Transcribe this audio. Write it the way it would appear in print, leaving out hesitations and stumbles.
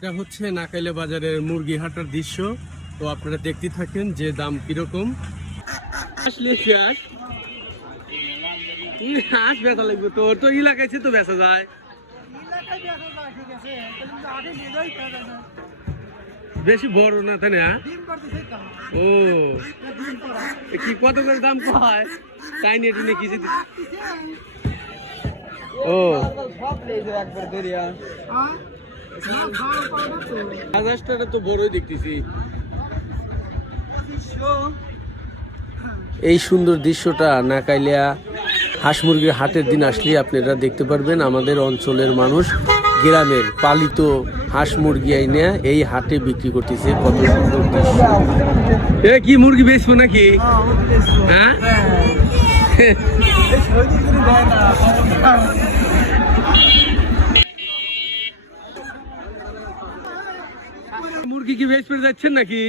এটা হচ্ছে নাকাইলে বাজারের মুরগি হাটার দৃশ্য। তো আপনারা দেখতে থাকেন যে দাম কিরকম। হাঁস বেচা লাগবে, তোর তো এলাকায় তো বেচা যায়। বেশি বড় না তাই না? ও কি কত করে দাম কয় তাই নিয়ে টিনে কিছু ও হাজারটা তো বড়ই দেখতেছি। এই সুন্দর দৃশ্যটা নাকাইলিয়া হাঁস মুরগির হাটের দিন আসলে আপনারা দেখতে পারবেন। আমাদের অঞ্চলের মানুষ গ্রামের পালিত হাঁস মুরগি আইনে এই হাটে বিক্রি করতেছে। কত সুন্দর দৃশ্য। এ কি মুরগি বেচবো নাকি? হ্যাঁ মুরগি কি বেচতে যাচ্ছেন নাকি?